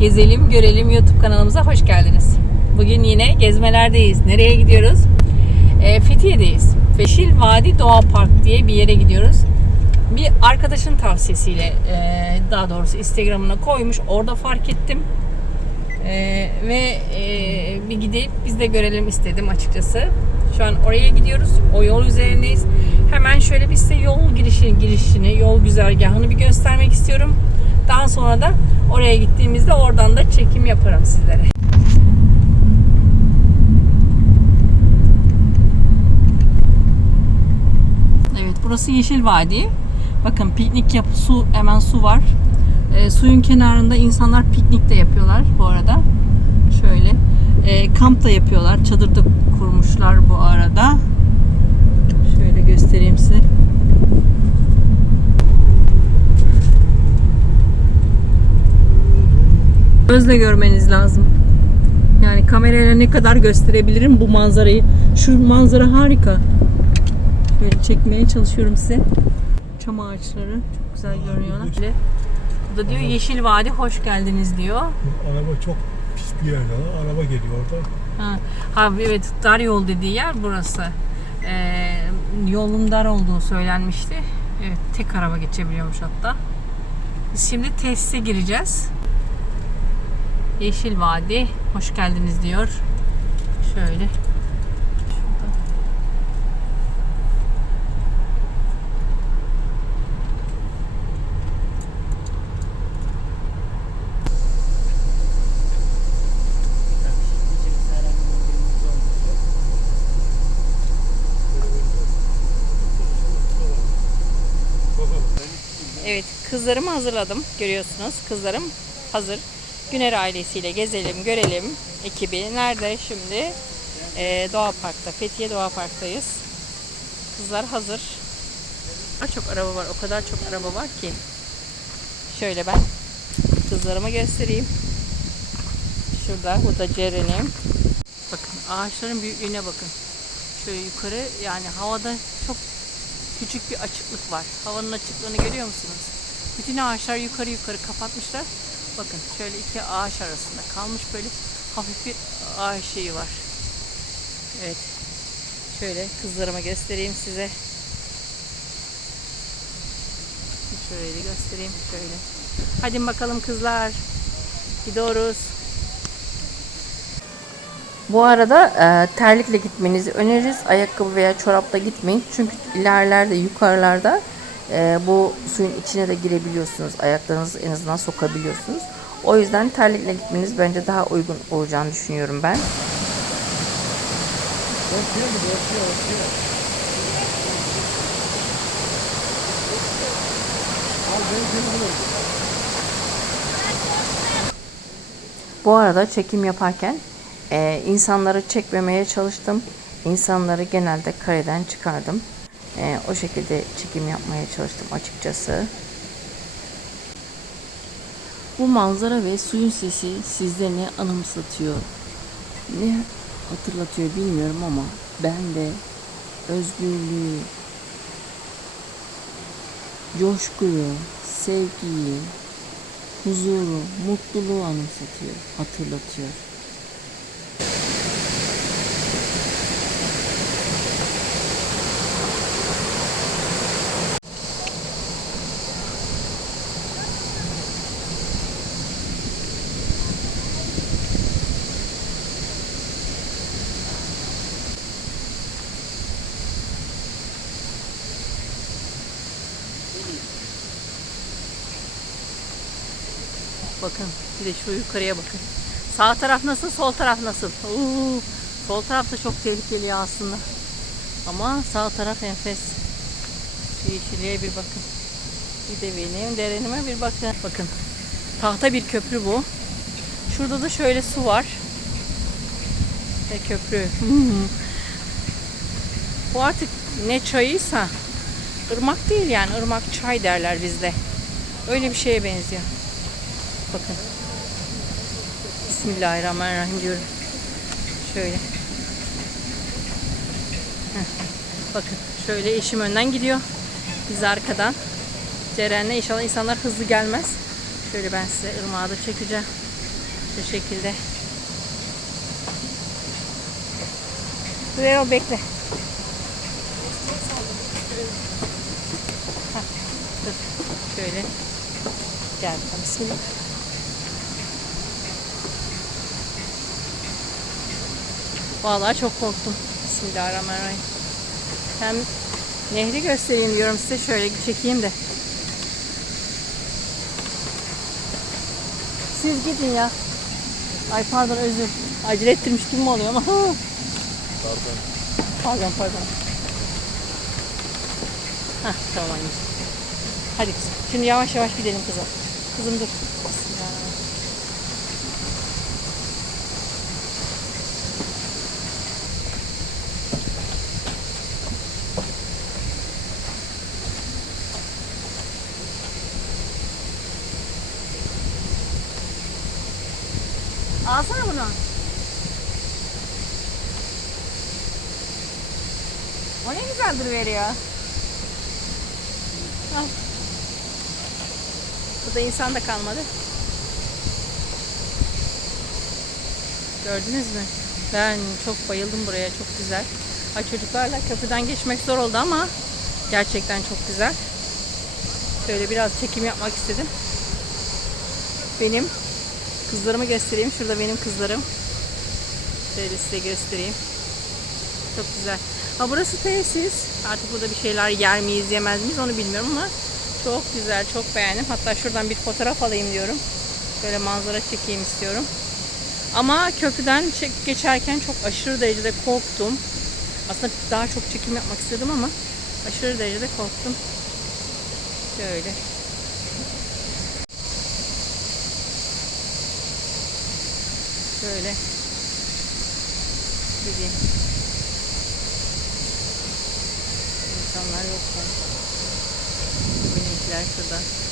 Gezelim Görelim YouTube kanalımıza hoş geldiniz. Bugün yine gezmelerdeyiz. Nereye gidiyoruz? E, Fethiye'deyiz. Yeşil Vadi Doğa Park diye bir yere gidiyoruz. Bir arkadaşın tavsiyesiyle e, daha doğrusu Instagram'ına koymuş. Orada fark ettim. E, ve e, bir gidip biz de görelim istedim açıkçası. Şu an oraya gidiyoruz. O yol üzerindeyiz. Hemen şöyle bir size yol girişi, girişini, yol güzergahını bir göstermek istiyorum. Daha sonra da oraya gittiğimizde oradan da çekim yaparım sizlere. Evet burası Yeşil Vadi. Bakın piknik yap su hemen su var. E, suyun kenarında insanlar piknik de yapıyorlar bu arada. Şöyle e, kamp da yapıyorlar. Çadır da kurmuşlar bu arada. Şöyle göstereyim size. Gözle görmeniz lazım. Yani kamerayla ne kadar gösterebilirim bu manzarayı. Şu manzara harika. Şöyle çekmeye çalışıyorum size. Çam ağaçları çok güzel görünüyorlar. Böyle, Bu da diyor Yeşil Vadi hoş geldiniz diyor. Araba çok pis bir yerde. Araba geliyor orada. Ha, ha evet dar yol dediği yer burası. Ee, yolun dar olduğu söylenmişti. Evet tek araba geçebiliyormuş hatta. Biz şimdi tesise gireceğiz. Yeşil Vadi hoş geldiniz diyor. Şöyle. Evet kızlarımı hazırladım görüyorsunuz. Kızlarım hazır. Güner ailesiyle gezelim görelim ekibi. Nerede şimdi? Ee, Doğa Park'ta. Fethiye Doğa Park'tayız. Kızlar hazır. Çok araba var. O kadar çok araba var ki. Şöyle ben kızlarıma göstereyim. Şurada. Bu da Ceren'im. Bakın ağaçların büyüklüğüne bakın. Şöyle yukarı yani havada çok küçük bir açıklık var. Havanın açıklığını görüyor musunuz? Bütün ağaçlar yukarı yukarı kapatmışlar. Bakın şöyle iki ağaç arasında kalmış böyle hafif bir ağaç şeyi var. Evet. Şöyle kızlarıma göstereyim size. Şöyle göstereyim şöyle. Hadi bakalım kızlar. Gidiyoruz. Bu arada e, terlikle gitmenizi öneririz. Ayakkabı veya çorapla gitmeyin. Çünkü ilerlerde, yukarılarda e, bu suyun içine de girebiliyorsunuz. Ayaklarınızı en azından sokabiliyorsunuz. O yüzden terlikle gitmeniz bence daha uygun olacağını düşünüyorum ben. Bu arada çekim yaparken e, insanları çekmemeye çalıştım. İnsanları genelde kareden çıkardım. E, o şekilde çekim yapmaya çalıştım açıkçası. Bu manzara ve suyun sesi sizde ne anımsatıyor? Ne hatırlatıyor bilmiyorum ama ben de özgürlüğü, coşkuyu, sevgiyi, huzuru, mutluluğu anımsatıyor, hatırlatıyor. Bakın bir de şu yukarıya bakın. Sağ taraf nasıl, sol taraf nasıl? Oo, sol taraf da çok tehlikeli aslında. Ama sağ taraf enfes. Şu yeşilliğe bir bakın. Bir de benim derenime bir bakın. Bakın. Tahta bir köprü bu. Şurada da şöyle su var. Ve köprü. Bu artık ne çayıysa ırmak değil yani ırmak çay derler bizde. Öyle bir şeye benziyor. Bakın. Bismillahirrahmanirrahim diyorum. Şöyle. Heh. Bakın şöyle eşim önden gidiyor. Biz arkadan. Ceren'le inşallah insanlar hızlı gelmez. Şöyle ben size ırmağı da çekeceğim. Şu şekilde. Buraya bekle. Hah, dur. Şöyle. Gel. Bismillah. Vallahi çok korktum. Bismillahirrahmanirrahim. Hem nehri göstereyim diyorum size. Şöyle çekeyim de. Siz gidin ya. Ay pardon özür. Acele ettirmiş gibi mi oluyor ama. Pardon. Pardon pardon. Hah tamam anneciğim. Hadi kızım. Şimdi yavaş yavaş gidelim kızım. Kızım dur. Bismillahirrahmanirrahim. Alsana bunu. O ne güzeldir veriyor. Burada insan da kalmadı. Gördünüz mü? Ben çok bayıldım buraya. Çok güzel. Ha çocuklarla köprüden geçmek zor oldu ama gerçekten çok güzel. Şöyle biraz çekim yapmak istedim. Benim kızlarımı göstereyim. Şurada benim kızlarım. Şöyle size göstereyim. Çok güzel. Ha burası tesis. Artık burada bir şeyler yer miyiz yemez miyiz onu bilmiyorum ama çok güzel, çok beğendim. Hatta şuradan bir fotoğraf alayım diyorum. Böyle manzara çekeyim istiyorum. Ama köprüden geçerken çok aşırı derecede korktum. Aslında daha çok çekim yapmak istedim ama aşırı derecede korktum. Şöyle. Şöyle. Gideyim. İnsanlar yok mu? Benimkiler şurada.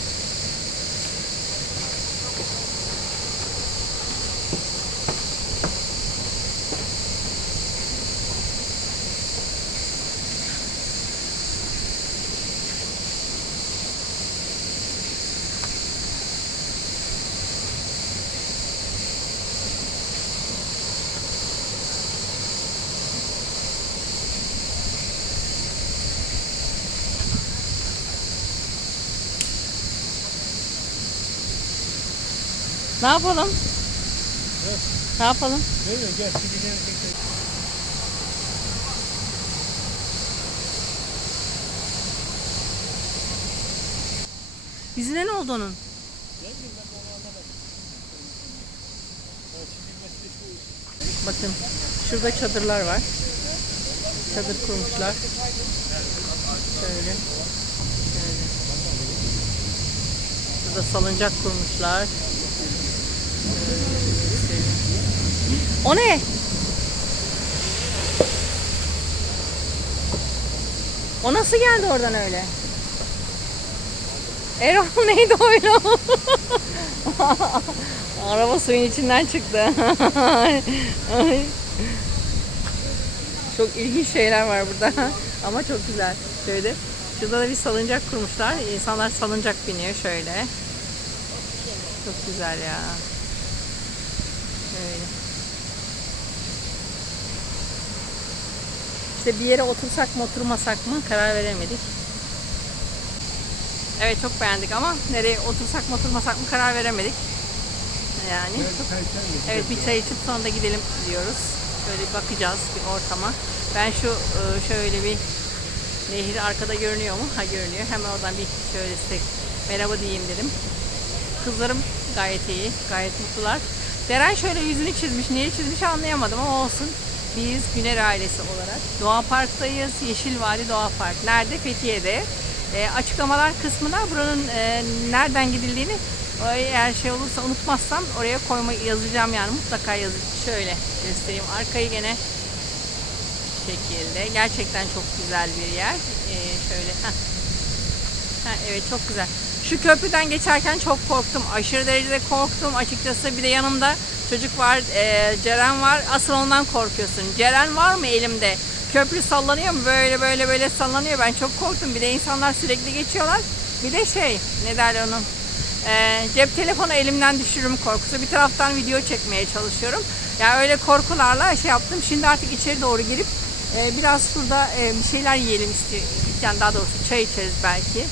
Ne yapalım? Ne yapalım? Gel. gel. Yüzüne ne oldu onun? Bakın şurada çadırlar var. Çadır kurmuşlar. Şöyle. Şöyle. Burada salıncak kurmuşlar. O ne? O nasıl geldi oradan öyle? Erol neydi öyle? Araba suyun içinden çıktı. Çok ilginç şeyler var burada. Ama çok güzel. Şöyle. Şurada da bir salıncak kurmuşlar. İnsanlar salıncak biniyor şöyle. Çok güzel ya. Şöyle. İşte bir yere otursak mı oturmasak mı karar veremedik. Evet çok beğendik ama nereye otursak mı oturmasak mı karar veremedik. Yani çok? Evet bir çay içip sonra da gidelim diyoruz. Böyle bakacağız bir ortama. Ben şu e, şöyle bir nehir arkada görünüyor mu? Ha görünüyor. Hemen oradan bir şöyle size merhaba diyeyim dedim. Kızlarım gayet iyi, gayet mutlular. Deren şöyle yüzünü çizmiş. Niye çizmiş anlayamadım ama olsun. Biz Güner ailesi olarak Doğa Park'tayız. Yeşil Vadi Doğa Park. Nerede? Fethiye'de. E, açıklamalar kısmına buranın e, nereden gidildiğini eğer şey olursa unutmazsam oraya koyma yazacağım yani mutlaka yazacağım. Şöyle göstereyim arkayı gene şekilde. Gerçekten çok güzel bir yer. E, şöyle. Ha, evet çok güzel. Şu köprüden geçerken çok korktum. Aşırı derecede korktum açıkçası. Bir de yanımda çocuk var, e, Ceren var. Asıl ondan korkuyorsun. Ceren var mı elimde? Köprü sallanıyor mu? Böyle böyle böyle sallanıyor. Ben çok korktum. Bir de insanlar sürekli geçiyorlar. Bir de şey, ne derler onun? Ee, cep telefonu elimden düşürürüm korkusu. Bir taraftan video çekmeye çalışıyorum. Yani öyle korkularla şey yaptım. Şimdi artık içeri doğru girip e, biraz şurada e, bir şeyler yiyelim istiyorum. Yani daha doğrusu çay içeriz belki.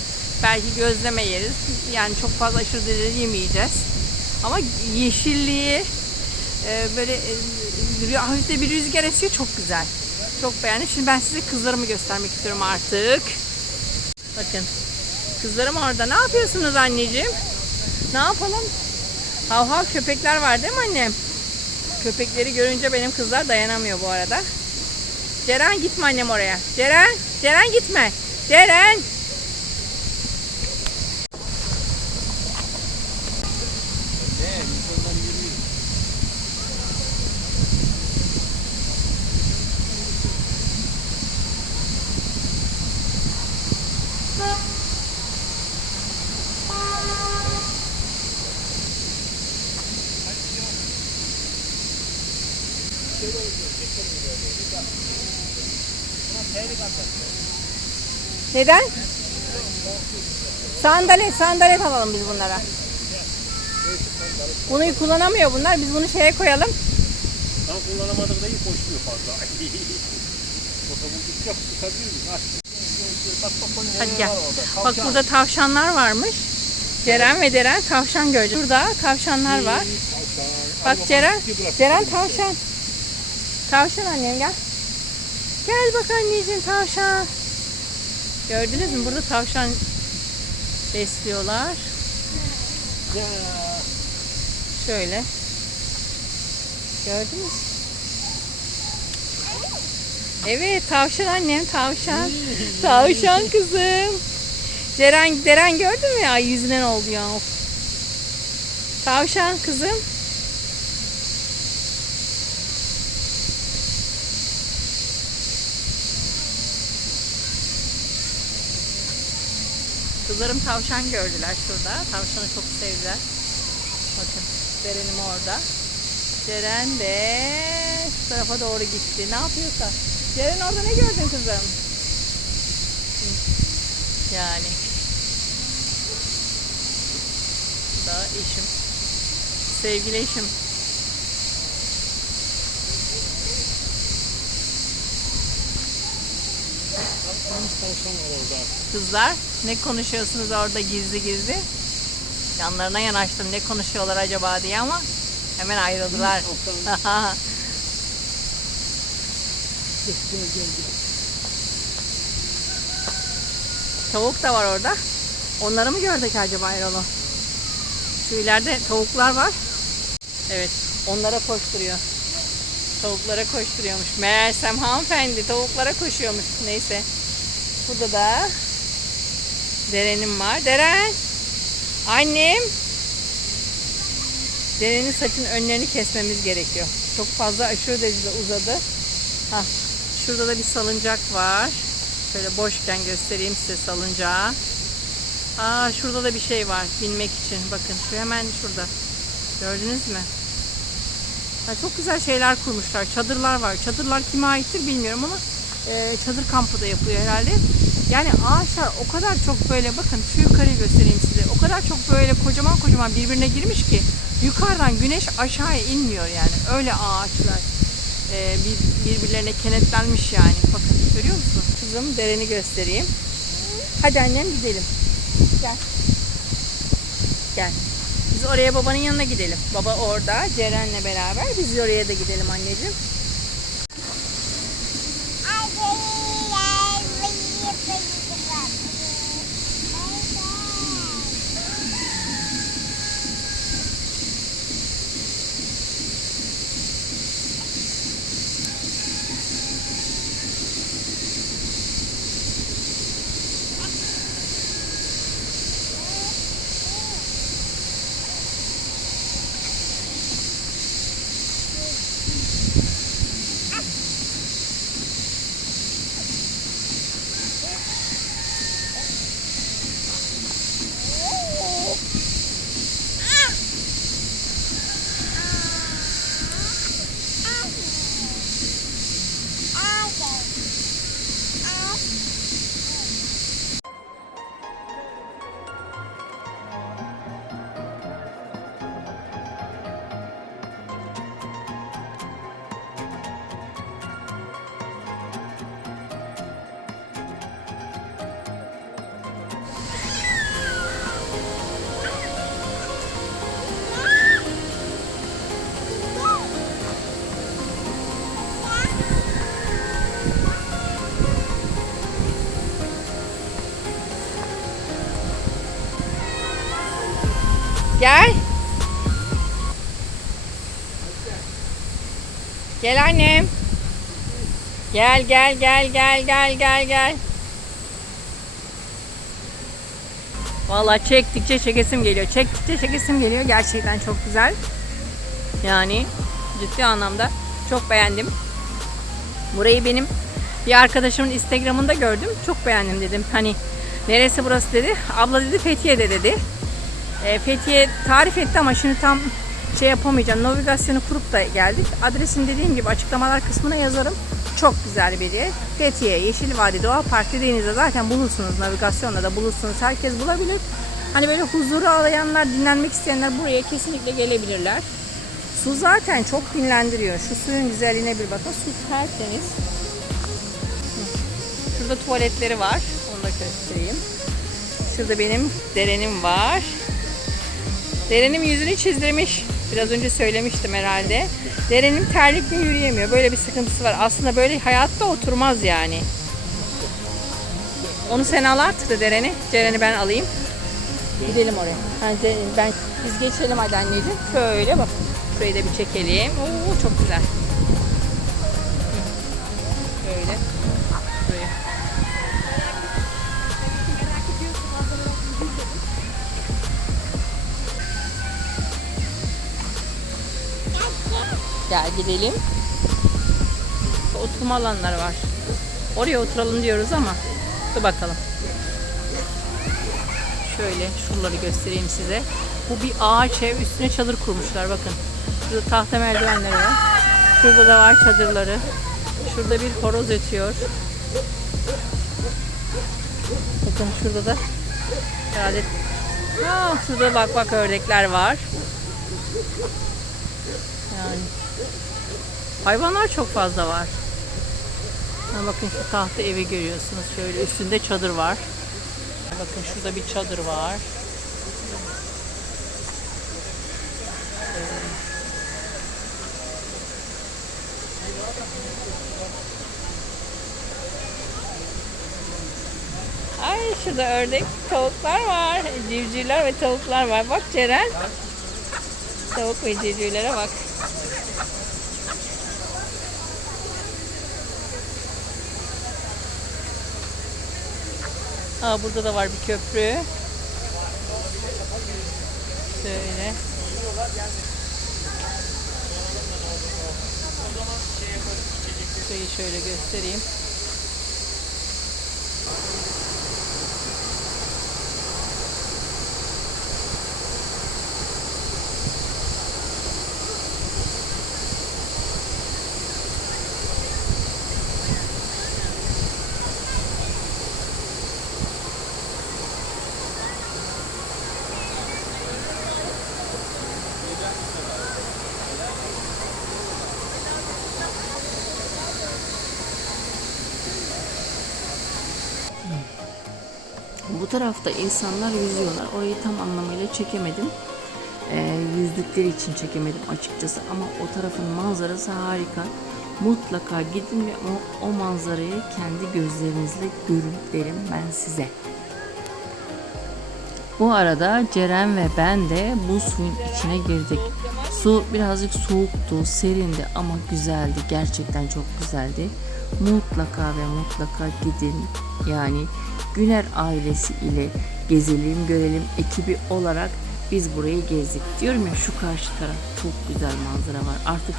Belki gözleme yeriz. Yani çok fazla aşırı derecede yemeyeceğiz. Ama yeşilliği e, böyle e, hafif de bir rüzgar esiyor çok güzel. Çok beğendim. Şimdi ben size kızlarımı göstermek istiyorum artık. Bakın. Kızlarım orada. Ne yapıyorsunuz anneciğim? Ne yapalım? Hav hav köpekler var değil mi annem? Köpekleri görünce benim kızlar dayanamıyor bu arada. Ceren gitme annem oraya. Ceren, Ceren gitme. Ceren. Neden? Sandalye, sandalye alalım biz bunlara. Bunu kullanamıyor bunlar. Biz bunu şeye koyalım. Tam kullanamadık da iyi koşmuyor fazla. Otobüs yap tutabilir miyiz? Aç. Hadi gel. Bak burada tavşanlar varmış. Ceren ve Deren tavşan gördü. Burada tavşanlar var. Bak Ceren. Ceren tavşan. Tavşan annem gel. Gel bak anneciğim tavşan. Gördünüz mü? Burada tavşan besliyorlar. Ya. Şöyle. Gördünüz mü? Evet tavşan annem tavşan. tavşan kızım. Ceren, Deren gördün mü? Ay yüzünden oldu ya. Of. Tavşan kızım. Kızlarım tavşan gördüler şurada. Tavşanı çok sevdiler. Bakın Ceren'im orada. Ceren de şu tarafa doğru gitti. Ne yapıyorsa. Ceren orada ne gördün kızım? Yani. Bu Da eşim. Sevgili eşim. Tavşan tavşan var orada. Kızlar ne konuşuyorsunuz orada gizli gizli? Yanlarına yanaştım ne konuşuyorlar acaba diye ama hemen ayrıldılar. Tavuk da var orada. Onları mı gördük acaba Erol'u? Şu ileride tavuklar var. Evet, onlara koşturuyor. Tavuklara koşturuyormuş. Meğersem hanımefendi tavuklara koşuyormuş. Neyse. Burada da Deren'im var. Deren! Annem! Deren'in saçın önlerini kesmemiz gerekiyor. Çok fazla aşırı derecede uzadı. Hah, şurada da bir salıncak var. Şöyle boşken göstereyim size salıncağı. Aa şurada da bir şey var binmek için. Bakın şu hemen şurada. Gördünüz mü? Ha, çok güzel şeyler kurmuşlar. Çadırlar var. Çadırlar kime aittir bilmiyorum ama e, çadır kampı da yapıyor herhalde. Yani ağaçlar o kadar çok böyle bakın şu yukarıyı göstereyim size. O kadar çok böyle kocaman kocaman birbirine girmiş ki yukarıdan güneş aşağıya inmiyor yani. Öyle ağaçlar e, bir, birbirlerine kenetlenmiş yani. Bakın görüyor musun? Kızım dereni göstereyim. Hadi annem gidelim. Gel. Gel. Biz oraya babanın yanına gidelim. Baba orada Ceren'le beraber. Biz oraya da gidelim anneciğim. Gel. Gel annem. Gel gel gel gel gel gel gel. Vallahi çektikçe çekesim geliyor. Çektikçe çekesim geliyor. Gerçekten çok güzel. Yani ciddi anlamda çok beğendim. Burayı benim bir arkadaşımın Instagram'ında gördüm. Çok beğendim dedim. Hani neresi burası dedi. Abla dedi Fethiye'de dedi. E, Fethiye tarif etti ama şimdi tam şey yapamayacağım. Navigasyonu kurup da geldik. Adresini dediğim gibi açıklamalar kısmına yazarım. Çok güzel bir yer. Fethiye, Yeşil Vadi Doğa Park dediğinizde zaten bulursunuz. Navigasyonla da bulursunuz. Herkes bulabilir. Hani böyle huzuru arayanlar, dinlenmek isteyenler buraya kesinlikle gelebilirler. Su zaten çok dinlendiriyor. Şu suyun güzelliğine bir bakın. Su tertemiz. Şurada tuvaletleri var. Onu da göstereyim. Şurada benim derenim var. Derenim yüzünü çizdirmiş. Biraz önce söylemiştim herhalde. Derenim terlikle yürüyemiyor. Böyle bir sıkıntısı var. Aslında böyle hayatta oturmaz yani. Onu sen al artık da Deren'i. Ceren'i ben alayım. Gidelim oraya. De- ben biz geçelim hadi anneciğim. Şöyle bak. Şurayı da bir çekelim. Oo çok güzel. Gel gidelim. Oturma alanları var. Oraya oturalım diyoruz ama dur bakalım. Şöyle şuraları göstereyim size. Bu bir ağaç ev üstüne çadır kurmuşlar bakın. Şurada tahta merdivenleri var. Şurada da var çadırları. Şurada bir horoz ötüyor. Bakın şurada da herhalde Aa, şurada bak bak ördekler var. Yani hayvanlar çok fazla var. Bakın şu tahta evi görüyorsunuz. Şöyle üstünde çadır var. Bakın şurada bir çadır var. Ay şurada ördek tavuklar var. Civcivler ve tavuklar var. Bak Ceren. Tavuk ve civcivlere bak. Aa, burada da var bir köprü. Şöyle. Şurayı şöyle göstereyim. Bu tarafta insanlar yüzüyorlar. Orayı tam anlamıyla çekemedim. Ee, yüzdükleri için çekemedim açıkçası ama o tarafın manzarası harika. Mutlaka gidin ve o, o manzarayı kendi gözlerinizle görün derim ben size. Bu arada Ceren ve ben de bu suyun içine girdik. Su birazcık soğuktu, serindi ama güzeldi. Gerçekten çok güzeldi. Mutlaka ve mutlaka gidin. Yani Güner ailesi ile gezelim, görelim ekibi olarak biz burayı gezdik. Diyorum ya şu karşı taraf çok güzel manzara var. Artık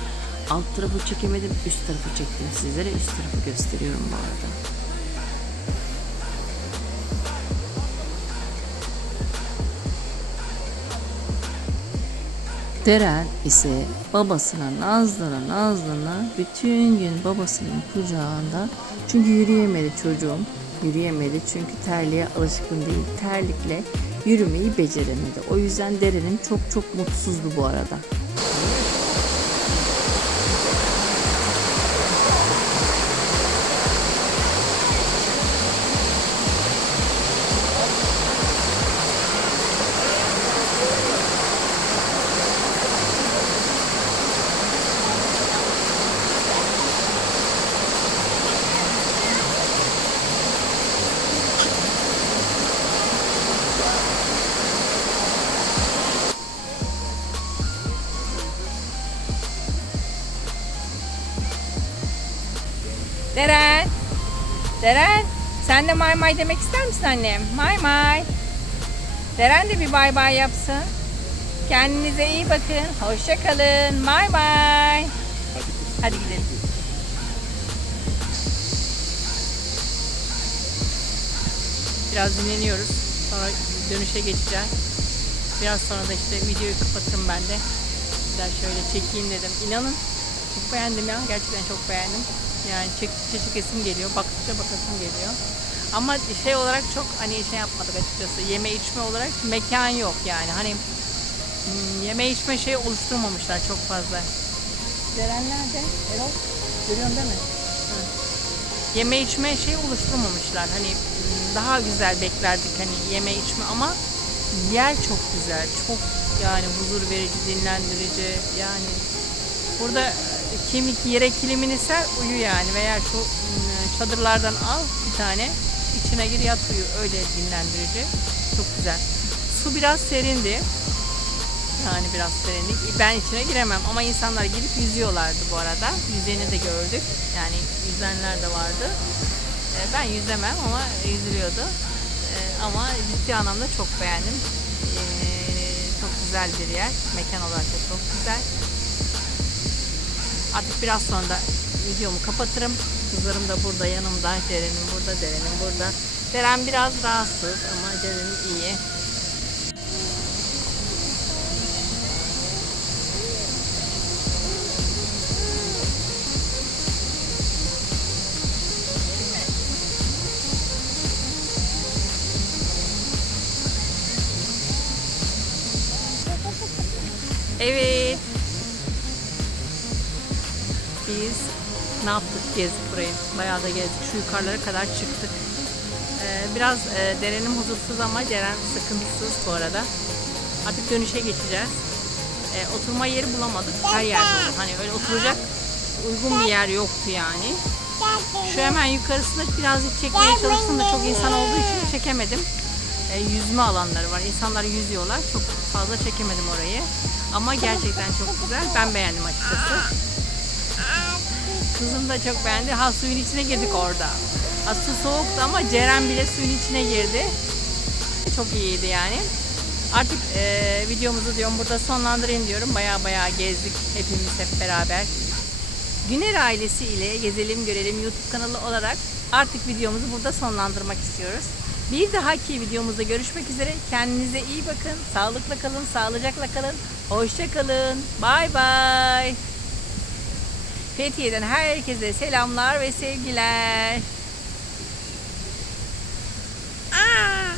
alt tarafı çekemedim, üst tarafı çektim sizlere. Üst tarafı gösteriyorum bu arada. Deren ise babasına nazlana nazlana bütün gün babasının kucağında çünkü yürüyemedi çocuğum yürüyemedi çünkü terliğe alışkın değil terlikle yürümeyi beceremedi o yüzden Deren'im çok çok mutsuzdu bu arada. May may demek ister misin annem? May may. Deren de bir bay bay yapsın. Kendinize iyi bakın. Hoşça kalın. May bay. Hadi gidelim. Biraz dinleniyoruz. Sonra dönüşe geçeceğiz. Biraz sonra da işte videoyu kapatırım ben de. Biraz şöyle çekeyim dedim. İnanın çok beğendim ya. Gerçekten çok beğendim. Yani çektikçe çekesim geliyor. Baktıkça bakasım geliyor. Ama şey olarak çok hani şey yapmadık açıkçası. Yeme içme olarak mekan yok yani. Hani hmm, yeme içme şey oluşturmamışlar çok fazla. Deren nerede? Erol? Görüyorsun değil mi? Hı. Yeme içme şey oluşturmamışlar. Hani hmm, daha güzel beklerdik hani yeme içme ama yer çok güzel. Çok yani huzur verici, dinlendirici. Yani burada e, kemik yere kilimini ser uyu yani veya şu hmm, çadırlardan al bir tane içine gir yat uyu öyle dinlendirici. Çok güzel. Su biraz serindi. Yani biraz serinlik. Ben içine giremem ama insanlar girip yüzüyorlardı bu arada. Yüzeni de gördük. Yani yüzenler de vardı. Ee, Ben yüzemem ama yüzülüyordu. Ee, Ama ciddi anlamda çok beğendim. Ee, Çok güzel bir yer. Mekan olarak da çok güzel. Artık biraz sonra da videomu kapatırım. Kızlarım da burada yanımda. Ceren'im burada, Deren'im burada. Deren biraz rahatsız ama Ceren'im iyi. Ne yaptık? Gezdik burayı. Bayağı da gezdik. Şu yukarılara kadar çıktık. Ee, biraz e, Deren'im huzursuz ama Ceren sıkıntısız bu arada. Artık dönüşe geçeceğiz. Ee, oturma yeri bulamadık. Her yerde oldu. Hani öyle oturacak uygun bir yer yoktu yani. Şu hemen yukarısında birazcık çekmeye çalıştım da çok insan olduğu için çekemedim. E, yüzme alanları var. İnsanlar yüzüyorlar. Çok fazla çekemedim orayı. Ama gerçekten çok güzel. Ben beğendim açıkçası. Kızım da çok beğendi. Ha suyun içine girdik orada. Ha, su soğuktu ama Ceren bile suyun içine girdi. Çok iyiydi yani. Artık e, videomuzu diyorum burada sonlandırayım diyorum. Baya baya gezdik hepimiz hep beraber. Güner ailesi ile Gezelim Görelim YouTube kanalı olarak artık videomuzu burada sonlandırmak istiyoruz. Bir dahaki videomuzda görüşmek üzere. Kendinize iyi bakın. Sağlıkla kalın, sağlıcakla kalın. Hoşça kalın. Bay bay. Fethiye'den herkese selamlar ve sevgiler. Aa!